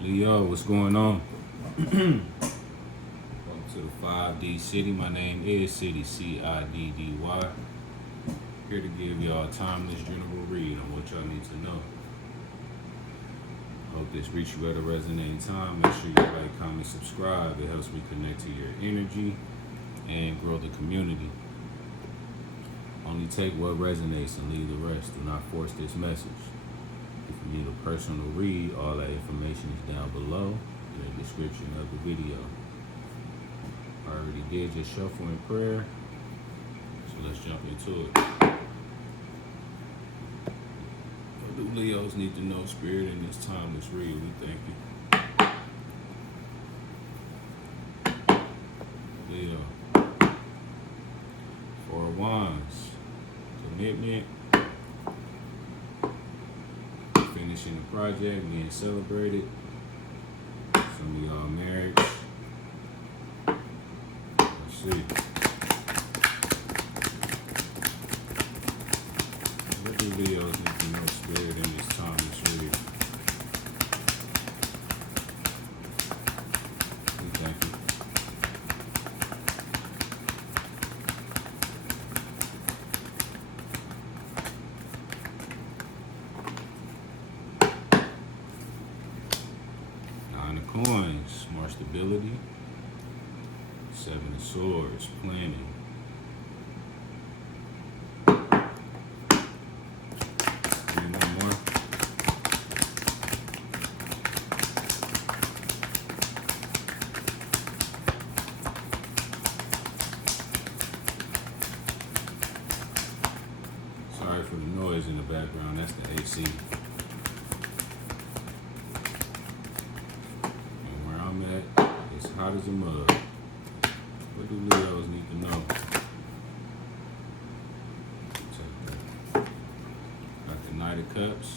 Leo, what's going on? Welcome to the 5D City. My name is CIDDY, CIDDY. Here to give y'all a timeless general read on what y'all need to know. Hope this reached you at a resonating time. Make sure you like, comment, subscribe. It helps me connect to your energy and grow the community. Only take what resonates and leave the rest. Do not force this message. If you need a personal read, all that information is down below in the description of the video. I already did your shuffle in prayer, so let's jump into it. What do Leos need to know, Spirit, in this timeless read? We thank you. Leo. 4 of Wands. Commitment. Finishing the project, being celebrated. Some of y'all married. Let's see. What do Leos need to know, Spirit, in this time this read? We thank you. Coins, more stability. 7 of Swords, planning. Any more? Sorry for the noise in the background, that's the AC. It's hot as a mug. What do Leos need to know? Got the Knight of Cups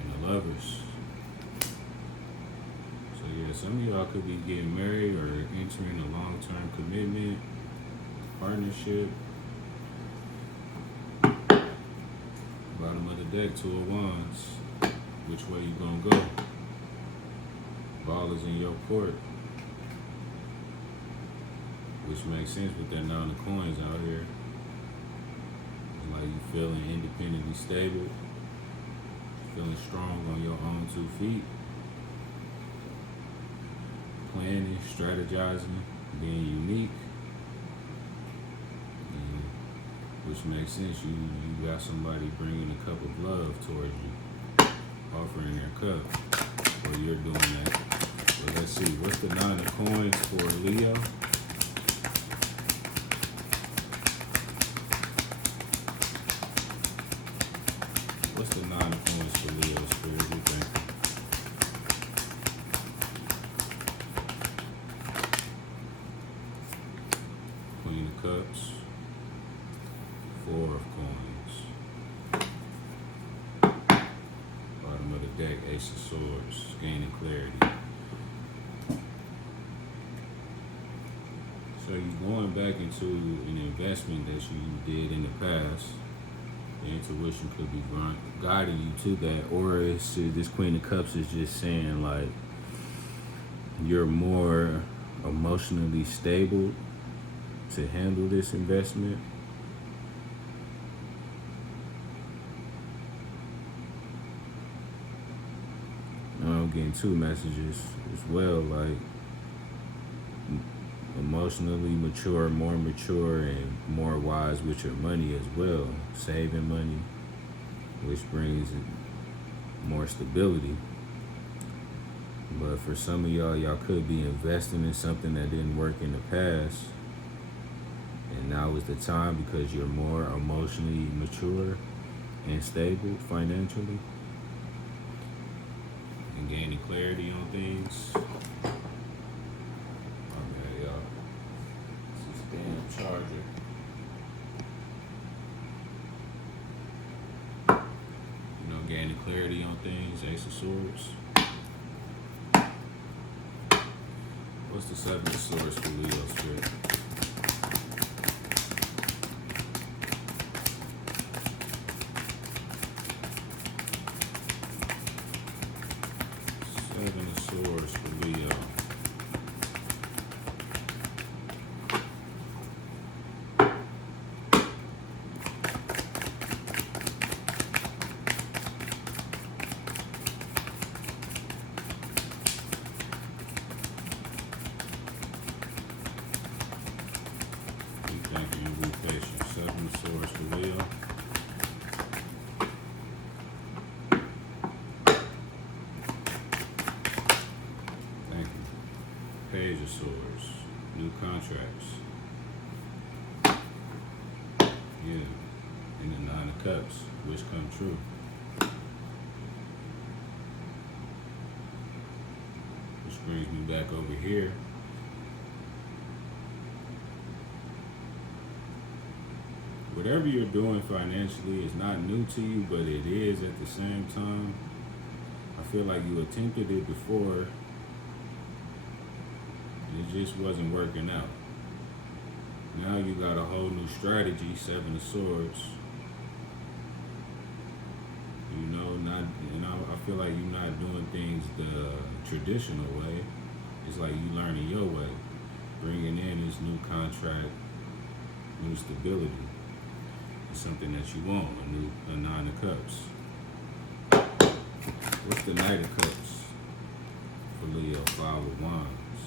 and the Lovers. So yeah, some of y'all could be getting married or entering a long-term commitment, partnership. Bottom of the deck, 2 of Wands. Which way you gonna go? Ball is in your court, which makes sense with that 9 of Coins out here. It's like you feeling independently stable, feeling strong on your own 2 feet, planning, strategizing, being unique, which makes sense. You got somebody bringing a cup of love towards you, offering their cup, or you're doing that. So let's see, what's the 9 of Coins for Leo? What's the 9 of Coins for Leo, Spirit? We think. Queen of Cups, 4 of Coins. Bottom of the deck, Ace of Swords, gaining clarity. So you're going back into an investment that you did in the past. The intuition could be guiding you to that, or this Queen of Cups is just saying like you're more emotionally stable to handle this investment. I'm getting 2 messages as well, like emotionally mature, more mature, and more wise with your money as well. Saving money, which brings more stability. But for some of y'all could be investing in something that didn't work in the past, and now is the time because you're more emotionally mature and stable financially and gaining clarity on things. Charger. Gaining clarity on things, Ace of Swords. What's the 7 of Swords for Leo, Spirit? Swords for Leo. Thank you and be patient. Seven of Swords for Leo. Thank you. Page of Swords. New contracts. Yeah. And the Nine of Cups. Wish come true. Which brings me back over here. Whatever you're doing financially is not new to you, but it is at the same time. I feel like you attempted it before, and it just wasn't working out. Now you got a whole new strategy, Seven of Swords. I feel like you're not doing things the traditional way. It's like you learning your way, bringing in this new contract, new stability. Something that you want, a Nine of Cups. What's the Knight of Cups for Leo? Five of Wands.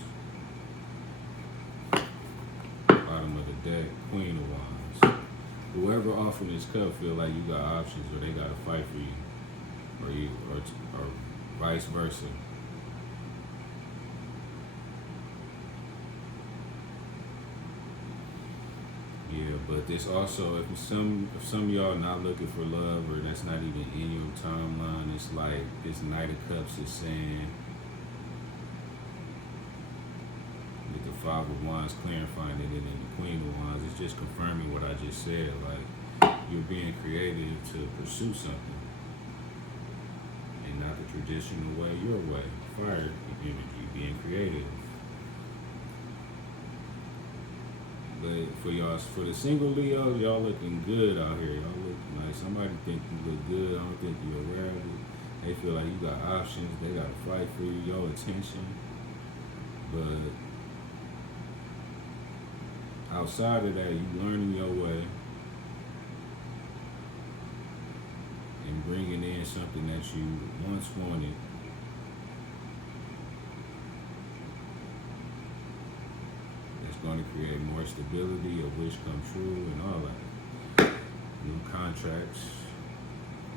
Bottom of the deck, Queen of Wands. Whoever offering this cup feel like you got options, or they got to fight for you, or vice versa. Yeah, but this also, if some of y'all not looking for love, or that's not even in your timeline, it's like this Knight of Cups is saying, with the Five of Wands clarifying it, and then the Queen of Wands, it's just confirming what I just said. Like, you're being creative to pursue something, and not the traditional way, your way. Fire energy, being creative. But for the single Leos, y'all looking good out here. Y'all look like somebody think you look good. I don't think you're aware of it. They feel like you got options. They got to fight for you, your attention. But outside of that, you learning your way and bringing in something that you once wanted. Going to create more stability, a wish come true, and all that. New contracts,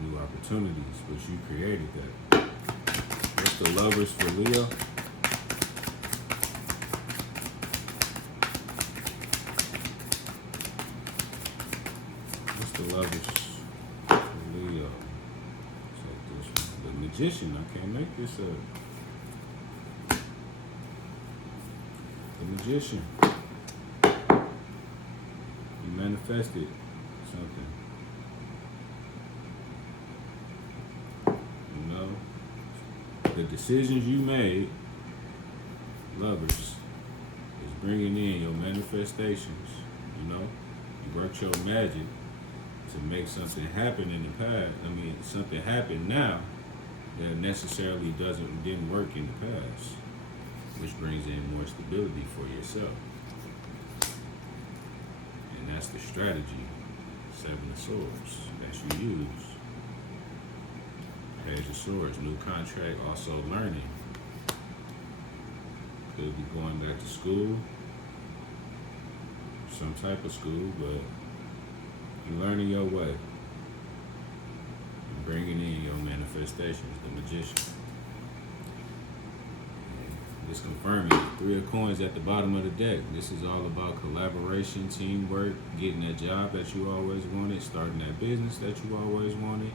new opportunities, but you created that. What's the Lovers for Leo? What's the Lovers for Leo? So this one. The Magician, I can't make this up. The Magician. You manifested something. You know? The decisions you made, Lovers, is bringing in your manifestations. You know? You worked your magic to make something happen in the past. I mean, something happened now that necessarily didn't work in the past, which brings in more stability for yourself. And that's the strategy, Seven of Swords, that you use. Page of Swords, new contract, also learning. Could be going back to school, some type of school, but you're learning your way. You're bringing in your manifestations, the Magician. It's confirming Three of Coins at the bottom of the deck. This is all about collaboration, teamwork, getting that job that you always wanted, starting that business that you always wanted,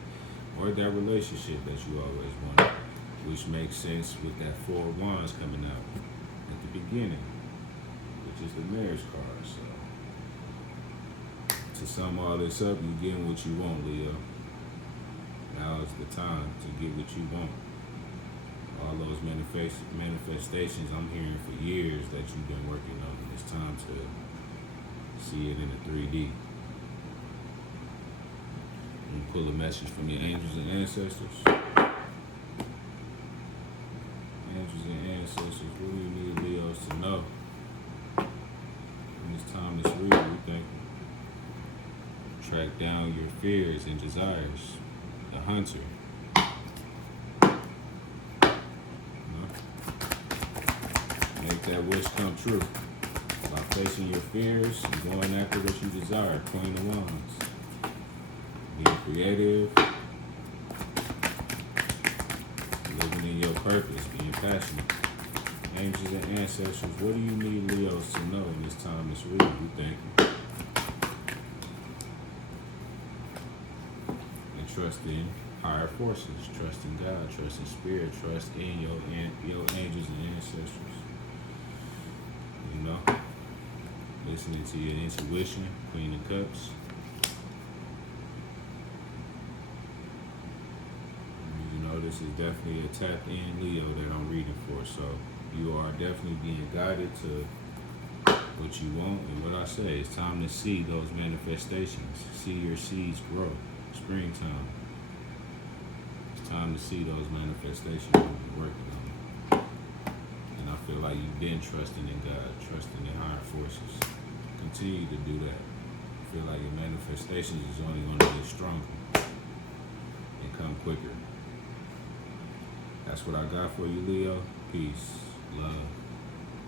or that relationship that you always wanted, which makes sense with that Four of Wands coming out at the beginning, which is the marriage card. So to sum all this up, you're getting what you want, Leo. Now is the time to get what you want. All those manifestations I'm hearing for years that you've been working on. It's time to see it in the 3D. And pull a message from your angels and ancestors. Angels and track down your fears and desires. The hunter. Make that wish come true by facing your fears and going after what you desire. Queen of Wands. Being creative, living in your purpose, being passionate. Angels and ancestors, what do you need Leos to know in this time it's reading? You think? And trust in higher forces, trust in God, trust in spirit, trust in your angels and ancestors. You know, listening to your intuition, Queen of Cups. You know, this is definitely a tapped in Leo that I'm reading for. So you are definitely being guided to what you want. And what I say, it's time to see those manifestations. See your seeds grow. Springtime. It's time to see those manifestations you're working on. And I feel like you've been trusting in God, trusting in higher forces. Continue to do that. I feel like your manifestations is only going to get stronger and come quicker. That's what I got for you, Leo. Peace, love.